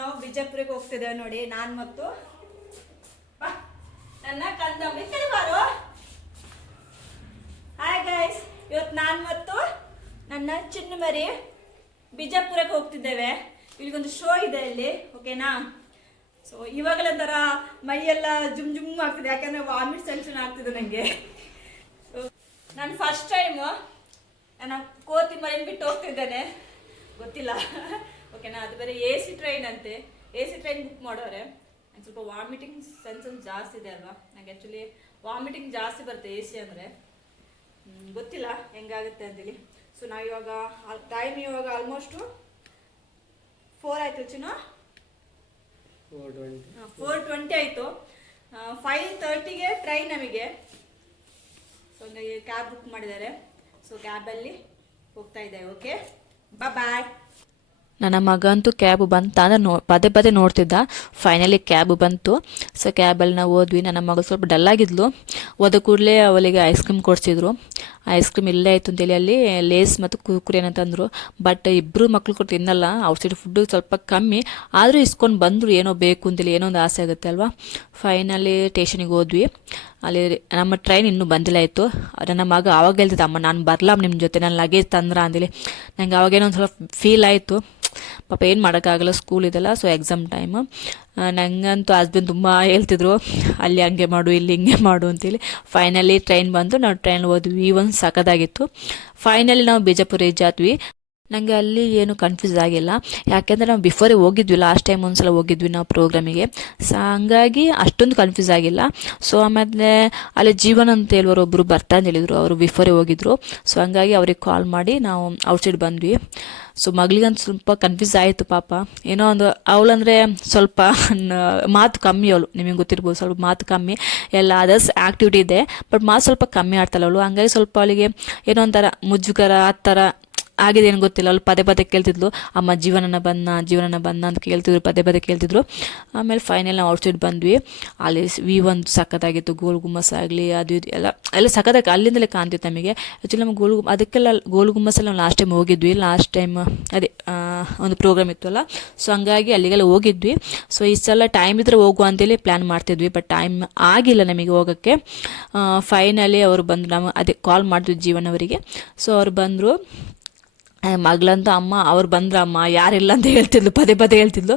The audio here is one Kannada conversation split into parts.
ನಾವು ಬಿಜಾಪುರಿಗೆ ಹೋಗ್ತಿದ್ದೇವೆ ನೋಡಿ, ನಾನು ಮತ್ತು ನನ್ನ ಕಂದಮ್ಮಿ ಕಡಿಬಾರು. ಹಾಯ್ ಗೈಸ್, ಇವತ್ತು ನಾನು ಮತ್ತು ನನ್ನ ಚಿನ್ನ ಮರಿ ಬಿಜಾಪುರಕ್ಕೆ ಹೋಗ್ತಿದ್ದೇವೆ. ಇಲ್ಲಿಗೊಂದು ಶೋ ಇದೆ ಅಲ್ಲಿ, ಓಕೆನಾ? ಸೊ ಇವಾಗಲೇ ಥರ ಮೈಯೆಲ್ಲ ಜುಮ್ ಜುಮ್ ಆಗ್ತಿದೆ, ಯಾಕಂದರೆ ವಾಮಿಟ್ ಸೆನ್ಸನ್ ಆಗ್ತಿದೆ ನನಗೆ. ನಾನು ಫಸ್ಟ್ ಟೈಮು ನಾನು ಕೋತಿ ಮರಿನ ಬಿಟ್ಟು ಹೋಗ್ತಿದ್ದೇನೆ, ಗೊತ್ತಿಲ್ಲ ಓಕೆನಾ? ಅದು ಬೇರೆ AC ಟ್ರೈನ್ ಅಂತೆ, AC ಟ್ರೈನ್ ಬುಕ್ ಮಾಡೋರೆ. ನಂಗೆ ಸ್ವಲ್ಪ ವಾಮಿಟಿಂಗ್ ಸೆನ್ಸನ್ ಜಾಸ್ತಿ ಇದೆ ಅಲ್ವಾ, ನನಗೆ ಆ್ಯಕ್ಚುಲಿ ವಾಮಿಟಿಂಗ್ ಜಾಸ್ತಿ ಬರುತ್ತೆ AC ಅಂದರೆ. ಗೊತ್ತಿಲ್ಲ ಹೆಂಗಾಗುತ್ತೆ ಅಂತೇಳಿ. ಸೊ ನಾವು ಇವಾಗ ಟೈಮ್ ಇವಾಗ ಆಲ್ಮೋಸ್ಟು 4 ಆಯಿತು ಚಿನ್ನು, 4:20 ಆಯಿತು. 5:30ಗೆ ಟ್ರೈನ್ ನಮಗೆ. ಸೊ ಹಂಗಾಗಿ ಕ್ಯಾಬ್ ಬುಕ್ ಮಾಡಿದ್ದಾರೆ. ಸೊ ಕ್ಯಾಬಲ್ಲಿ ಹೋಗ್ತಾ ಇದ್ದೇವೆ. ಓಕೆ, ಬಾಯ್. ನನ್ನ ಮಗ ಅಂತೂ ಕ್ಯಾಬ್ ಬಂತ ಅಂದ್ರೆ ಪದೇ ಪದೇ ನೋಡ್ತಿದ್ದ. ಫೈನಲಿ ಕ್ಯಾಬ್ ಬಂತು. ಸೊ ಕ್ಯಾಬಲ್ಲಿ ನಾವು ಹೋದ್ವಿ. ನನ್ನ ಮಗಳು ಸ್ವಲ್ಪ ಡಲ್ಲಾಗಿದ್ಲು. ಹೋದ ಕೂಡಲೇ ಅವಳಿಗೆ ಐಸ್ ಕ್ರೀಮ್ ಕೊಡಿಸಿದ್ರು. ಐಸ್ ಕ್ರೀಮ್ ಇಲ್ಲೇ ಆಯಿತು ಅಂತೇಳಿ ಅಲ್ಲಿ ಲೇಸ್ ಮತ್ತು ಕುರ್ಕುರಿ ಏನಂತಂದರು. ಬಟ್ ಇಬ್ಬರು ಮಕ್ಳು ಕೊಟ್ಟು ತಿನ್ನಲ್ಲ, ಔಟ್ಸೈಡ್ ಫುಡ್ಡು ಸ್ವಲ್ಪ ಕಮ್ಮಿ. ಆದರೂ ಇಸ್ಕೊಂಡು ಬಂದರು, ಏನೋ ಬೇಕು ಅಂತೇಳಿ, ಏನೋ ಒಂದು ಆಸೆ ಆಗುತ್ತೆ ಅಲ್ವಾ. ಫೈನಲಿ ಸ್ಟೇಷನಿಗೆ ಹೋದ್ವಿ. ಅಲ್ಲಿ ನಮ್ಮ ಟ್ರೈನ್ ಇನ್ನೂ ಬಂದಿಲ್ಲ ಇತ್ತು. ನನ್ನ ಮಗ ಆವಾಗ ಹೇಳ್ತಿದ್ದ, ಅಮ್ಮ ನಾನು ಬರಲ್ಲ ನಿಮ್ಮ ಜೊತೆ, ನನ್ನ ಲಗೇಜ್ ತಂದ್ರ ಅಂದೇಳಿ. ನಂಗೆ ಅವಾಗೇನೋ ಒಂದು ಸ್ವಲ್ಪ ಫೀಲ್ ಆಯಿತು. ಪಾಪ ಏನು ಮಾಡೋಕ್ಕಾಗಲ್ಲ, ಸ್ಕೂಲ್ ಇದೆಲ್ಲ. So exam time. ನನಗಂತೂ ಹಸ್ಬೆಂಡ್ ತುಂಬ ಹೇಳ್ತಿದ್ರು, ಅಲ್ಲಿ ಹಂಗೆ ಮಾಡು ಇಲ್ಲಿ ಹಿಂಗೆ ಮಾಡು ಅಂತೇಳಿ. ಫೈನಲಿ ಟ್ರೈನ್ ಬಂದು ನಾವು ಟ್ರೈನ್ ಹೋದ್ವಿ. ಒಂದು ಸಖತ್ತಾಗಿತ್ತು. ಫೈನಲಿ ನಾವು ಬಿಜಾಪುರ ರೀಚ್ ಆದ್ವಿ. ನನಗೆ ಅಲ್ಲಿ ಏನು ಕನ್ಫ್ಯೂಸ್ ಆಗಿಲ್ಲ, ಯಾಕೆಂದರೆ ನಾವು ಬಿಫೋರೇ ಹೋಗಿದ್ವಿ, ಲಾಸ್ಟ್ ಟೈಮ್ ಒಂದ್ಸಲ ಹೋಗಿದ್ವಿ ನಾವು ಪ್ರೋಗ್ರಾಮಿಗೆ. ಸೊ ಹಂಗಾಗಿ ಅಷ್ಟೊಂದು ಕನ್ಫ್ಯೂಸ್ ಆಗಿಲ್ಲ. ಸೊ ಆಮೇಲೆ ಅಲ್ಲಿ ಜೀವನ ಅಂತ ಹೇಳುವರು ಒಬ್ಬರು ಬರ್ತಾ ಅಂತ ಹೇಳಿದರು, ಅವರು ಬಿಫೋರೇ ಹೋಗಿದ್ರು. ಸೊ ಹಂಗಾಗಿ ಅವ್ರಿಗೆ ಕಾಲ್ ಮಾಡಿ ನಾವು ಔಟ್ಸೈಡ್ ಬಂದ್ವಿ. ಸೊ ಮಗಳಿಗಂತೂ ಸ್ವಲ್ಪ ಕನ್ಫ್ಯೂಸ್ ಆಯಿತು ಪಾಪ. ಏನೋ ಒಂದು ಅವಳಂದರೆ ಸ್ವಲ್ಪ ಮಾತು ಕಮ್ಮಿ, ಅವಳು ನಿಮಗೆ ಗೊತ್ತಿರ್ಬೋದು, ಸ್ವಲ್ಪ ಮಾತು ಕಮ್ಮಿ. ಎಲ್ಲ ಅದರ್ಸ್ ಆ್ಯಕ್ಟಿವಿಟಿ ಇದೆ, ಬಟ್ ಮಾತು ಸ್ವಲ್ಪ ಕಮ್ಮಿ ಆಡ್ತಾಳೆ ಅವಳು. ಹಂಗಾಗಿ ಸ್ವಲ್ಪ ಅವಳಿಗೆ ಏನೋ ಒಂಥರ ಮುಜುಗರ ಆ ಥರ ಆಗಿದೆ, ಏನು ಗೊತ್ತಿಲ್ಲ. ಅವಳು ಪದೇ ಪದೇ ಕೇಳ್ತಿದ್ಲು, ಅಮ್ಮ ಜೀವನನ ಬನ್ನ ಅಂತ ಕೇಳ್ತಿದ್ರು, ಪದೇ ಪದೇ ಕೇಳ್ತಿದ್ರು. ಆಮೇಲೆ ಫೈನಲ್ ನಾವು ಔಟ್ಸೈಡ್ ಬಂದ್ವಿ. ಅಲ್ಲಿ ಒಂದು ಸಖತ್ತಾಗಿತ್ತು, ಗೋಲ್ ಗುಮ್ಮಸ್ ಆಗಲಿ ಅದು ಇದು ಎಲ್ಲ ಸಖತ್ತಾಗಿ ಅಲ್ಲಿಂದಲೇ ಕಾಣ್ತಿತ್ತು ನಮಗೆ. ಆ್ಯಕ್ಚುಲಿ ನಮಗೆ ಅದಕ್ಕೆಲ್ಲ ಗೋಲ್ ಗುಮ್ಮಸ್ಸಲ್ಲಿ ನಾವು ಲಾಸ್ಟ್ ಟೈಮ್ ಹೋಗಿದ್ವಿ. ಲಾಸ್ಟ್ ಟೈಮ್ ಅದೇ ಒಂದು ಪ್ರೋಗ್ರಾಮ್ ಇತ್ತು. ಸೊ ಹಂಗಾಗಿ ಅಲ್ಲಿಗೆಲ್ಲ ಹೋಗಿದ್ವಿ. ಸೊ ಈ ಸಲ ಟೈಮ್ ಇದ್ರೆ ಹೋಗುವ ಅಂತೇಳಿ ಪ್ಲ್ಯಾನ್ ಮಾಡ್ತಿದ್ವಿ, ಬಟ್ ಟೈಮ್ ಆಗಿಲ್ಲ ನಮಗೆ ಹೋಗೋಕ್ಕೆ. ಫೈನಲಿ ಅವರು ಬಂದು ನಾವು ಅದೇ ಕಾಲ್ ಮಾಡಿದ್ವಿ ಜೀವನವರಿಗೆ. ಸೊ ಅವ್ರು ಬಂದರು. ಮಗಳಂತೂ ಅಮ್ಮ ಅವ್ರು ಬಂದ್ರಮ್ಮ ಯಾರಿಲ್ಲ ಅಂತ ಹೇಳ್ತಿದ್ಲು, ಪದೇ ಪದೇ ಹೇಳ್ತಿದ್ಲು.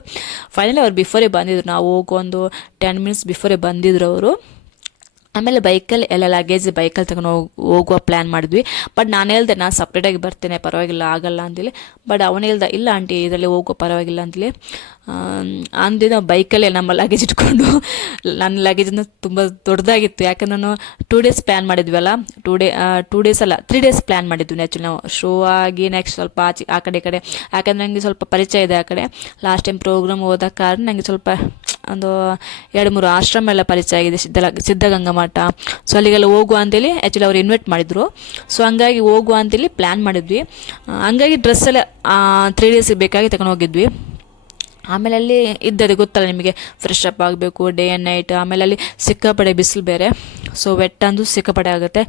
ಫೈನಲಿ ಅವ್ರು ಬಿಫೋರೇ ಬಂದಿದ್ರು, ನಾವು ಹೋಗೊಂದು 10 ಮಿನಿಟ್ಸ್ ಬಿಫೋರೇ ಬಂದಿದ್ರು ಅವರು. ಆಮೇಲೆ ಬೈಕಲ್ಲಿ ಎಲ್ಲ ಲಗೇಜ್ ಬೈಕಲ್ಲಿ ತಗೊಂಡು ಹೋಗುವ ಪ್ಲ್ಯಾನ್ ಮಾಡಿದ್ವಿ. ಬಟ್ ನಾನು ಹೇಳ್ದೆ, ನಾನು ಸಪ್ರೇಟಾಗಿ ಬರ್ತೇನೆ, ಪರವಾಗಿಲ್ಲ ಆಗಲ್ಲ ಅಂತೇಳಿ. ಬಟ್ ಅವನು ಹೇಳ್ದೆ, ಇಲ್ಲ ಆಂಟಿ ಇದರಲ್ಲಿ ಹೋಗೋ ಪರವಾಗಿಲ್ಲ ಅಂತೇಳಿ ಅಂದು. ನಾವು ಬೈಕಲ್ಲೇ ನಮ್ಮ ಲಗೇಜ್ ಇಟ್ಕೊಂಡು, ನನ್ನ ಲಗೇಜನ್ನು ತುಂಬ ದೊಡ್ಡದಾಗಿತ್ತು. ಯಾಕಂದ್ರೆ ನಾನು 2 ಡೇಸ್ ಪ್ಲ್ಯಾನ್ ಮಾಡಿದ್ವಲ್ಲ, 2 ಡೇಸ್ ಅಲ್ಲ 3 ಡೇಸ್ ಪ್ಲ್ಯಾನ್ ಮಾಡಿದ್ವಿ ಆ್ಯಕ್ಚುಲಿ ನಾವು. ಶೋ ಆಗಿ ನೆಕ್ಸ್ಟ್ ಸ್ವಲ್ಪ ಆ ಕಡೆ ಯಾಕಂದರೆ ನನಗೆ ಸ್ವಲ್ಪ ಪರಿಚಯ ಇದೆ ಆ ಕಡೆ. ಲಾಸ್ಟ್ ಟೈಮ್ ಪ್ರೋಗ್ರಾಮ್ ಹೋದ ಕಾರಣ ನನಗೆ ಸ್ವಲ್ಪ ಒಂದು 2-3 ಆಶ್ರಮ ಎಲ್ಲ ಪರಿಚಯ ಆಗಿದೆ, ಸಿದ್ಧಗಂಗಾ ಮಠ. ಸೊ ಅಲ್ಲಿಗೆಲ್ಲ ಹೋಗುವ ಅಂತೇಳಿ ಆ್ಯಕ್ಚುಲಿ ಅವ್ರು ಇನ್ವೈಟ್ ಮಾಡಿದರು. ಸೊ ಹಂಗಾಗಿ ಹೋಗುವ ಅಂತೇಳಿ ಪ್ಲ್ಯಾನ್ ಮಾಡಿದ್ವಿ. ಹಂಗಾಗಿ ಡ್ರೆಸ್ಸೆಲ್ಲ 3 ಡೇಸಿಗೆ ಬೇಕಾಗಿ ತಗೊಂಡು ಹೋಗಿದ್ವಿ. ಆಮೇಲೆ ಅಲ್ಲಿ ಇದ್ದದೆ ಗೊತ್ತಲ್ಲ ನಿಮಗೆ, ಫ್ರೆಶ್ ಅಪ್ ಆಗಬೇಕು ಡೇ ಆ್ಯಂಡ್ ನೈಟ್. ಆಮೇಲೆ ಅಲ್ಲಿ ಸಿಕ್ಕಾಪಡೆ ಬಿಸಿಲು ಬೇರೆ, ಸೊ ವೆಟ್ ಅಂದು ಸಿಕ್ಕಾಪಡೆ ಆಗುತ್ತೆ.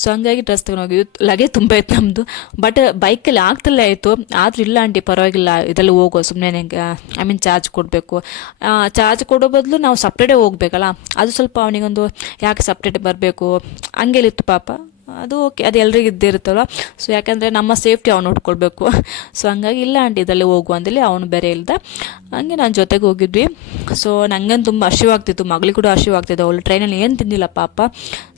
ಸೊ ಹಂಗಾಗಿ ಡ್ರೆಸ್ ತಗೊಂಡು ಹೋಗಿದ್ವಿ. ಲಗೇಜ್ ತುಂಬ ಇತ್ತು ನಮ್ಮದು. ಬಟ್ ಬೈಕಲ್ಲಿ ಆಗ್ತಲೇ ಆಯಿತು. ಆದರೂ ಇಲ್ಲ ಆಂಟಿ ಪರವಾಗಿಲ್ಲ ಇದರಲ್ಲಿ ಹೋಗೋ, ಸುಮ್ಮನೆ ಚಾರ್ಜ್ ಕೊಡಬೇಕು, ಚಾರ್ಜ್ ಕೊಡೋ ಬದಲು ನಾವು ಸಪ್ರೇಟೇ ಹೋಗ್ಬೇಕಲ್ಲ, ಅದು ಸ್ವಲ್ಪ ಅವನಿಗೊಂದು ಯಾಕೆ ಸಪ್ರೇಟ್ ಬರಬೇಕು ಹಂಗೆಲ್ಲಿತ್ತು ಪಾಪ. ಅದು ಓಕೆ, ಅದು ಎಲ್ರಿಗೂ ಇದ್ದೇ ಇರುತ್ತಲ್ವ. ಸೊ ಯಾಕಂದರೆ ನಮ್ಮ ಸೇಫ್ಟಿ ಅವ್ನು ನೋಡ್ಕೊಳ್ಬೇಕು. ಸೊ ಹಂಗಾಗಿ ಇಲ್ಲ ಆಂಟಿ ಇದರಲ್ಲಿ ಹೋಗುವ ಅಂತೇಳಿ ಅವನು ಬೇರೆ ಇಲ್ದ. ಹಂಗೆ ನಾನು ಜೊತೆಗೆ ಹೋಗಿದ್ವಿ. ಸೊ ನನಗೇನು ತುಂಬ ಹಸಿವಾಗ್ತಿತ್ತು, ಮಗಳಿಗೆ ಕೂಡ ಹಸಿವಾಗ್ತಿತ್ತು. ಅವಳು ಟ್ರೈನಲ್ಲಿ ಏನು ತಿಂದಿಲ್ಲ ಪಾಪ.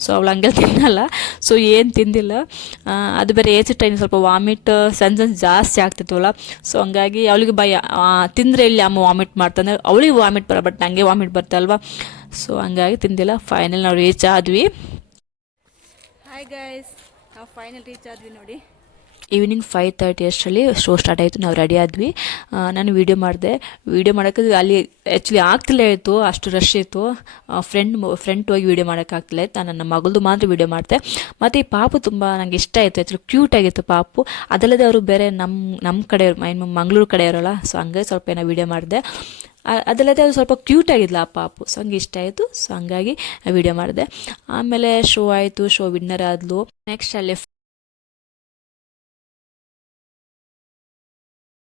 ಸೊ ಅವಳು ಹಂಗೆ ತಿನ್ನಲ್ಲ, ಸೊ ಏನು ತಿಂದಿಲ್ಲ. ಅದು ಬೇರೆ AC ಟ್ರೈನ್ ಸ್ವಲ್ಪ ವಾಮಿಟ್ ಸೆನ್ಸನ್ ಜಾಸ್ತಿ ಆಗ್ತಿತ್ತವಲ್ಲ. ಸೊ ಹಂಗಾಗಿ ಅವಳಿಗೆ ಭಯ, ತಿಂದರೆ ಇಲ್ಲಿ ಅಮ್ಮ ವಾಮಿಟ್ ಮಾಡ್ತಾನೆ, ಅವಳಿಗೆ ವಾಮಿಟ್ ಬರ, ಬಟ್ ನನಗೆ ವಾಮಿಟ್ ಬರ್ತಲ್ವ. ಸೊ ಹಂಗಾಗಿ ತಿಂದಿಲ್ಲ. ಫೈನಲ್ ನಾವು ರೀಚ್ ಆದ್ವಿ. ಹಾಯ್ ಗೈಸ್, ನಾವು ಫೈನಲ್ ರೀಚ್ ಆದ್ವಿ ನೋಡಿ. ಈವ್ನಿಂಗ್ 5:30 ಅಷ್ಟರಲ್ಲಿ ಶೋ ಸ್ಟಾರ್ಟ್ ಆಯಿತು. ನಾವು ರೆಡಿ ಆದ್ವಿ. ನಾನು ವೀಡಿಯೋ ಮಾಡಿದೆ. ವೀಡಿಯೋ ಮಾಡೋಕ್ಕೆ ಅಲ್ಲಿ ಆ್ಯಕ್ಚುಲಿ ಆಗ್ತಿಲ್ಲ ಇತ್ತು, ಅಷ್ಟು ರಶ್ ಇತ್ತು. ಫ್ರೆಂಟ್ ಹೋಗಿ ವೀಡಿಯೋ ಮಾಡೋಕ್ಕಾಗ್ತಿಲ್ಲ ಇತ್ತು. ನಾನು ನನ್ನ ಮಗಳದು ಮಾತ್ರ ವೀಡಿಯೋ ಮಾಡಿದೆ. ಮತ್ತು ಈ ಪಾಪು ತುಂಬ ನನಗೆ ಇಷ್ಟ ಆಯಿತು, ಆ್ಯಕ್ಚುಲಿ ಕ್ಯೂಟಾಗಿತ್ತು ಪಾಪು. ಅದಲ್ಲದೆ ಅವರು ಬೇರೆ ನಮ್ಮ ಕಡೆಯವರು, ಮಂಗಳೂರು ಕಡೆಯವರಲ್ಲ. ಸೊ ಹಂಗಾಗಿ ಸ್ವಲ್ಪ ಏನೋ ವೀಡಿಯೋ ಮಾಡಿದೆ. ಅದಲ್ಲದೆ ಅದು ಸ್ವಲ್ಪ ಕ್ಯೂಟ್ ಆಗಿದ್ಲ ಆ ಪಾಪು. ಸೊ ಹಂಗೆ ಇಷ್ಟ ಆಯಿತು. ಸೊ ಹಂಗಾಗಿ ವಿಡಿಯೋ ಮಾಡಿದೆ. ಆಮೇಲೆ ಶೋ ಆಯಿತು. Show winner ಆದ್ಲು. ನೆಕ್ಸ್ಟ್ ಅಲ್ಲಿ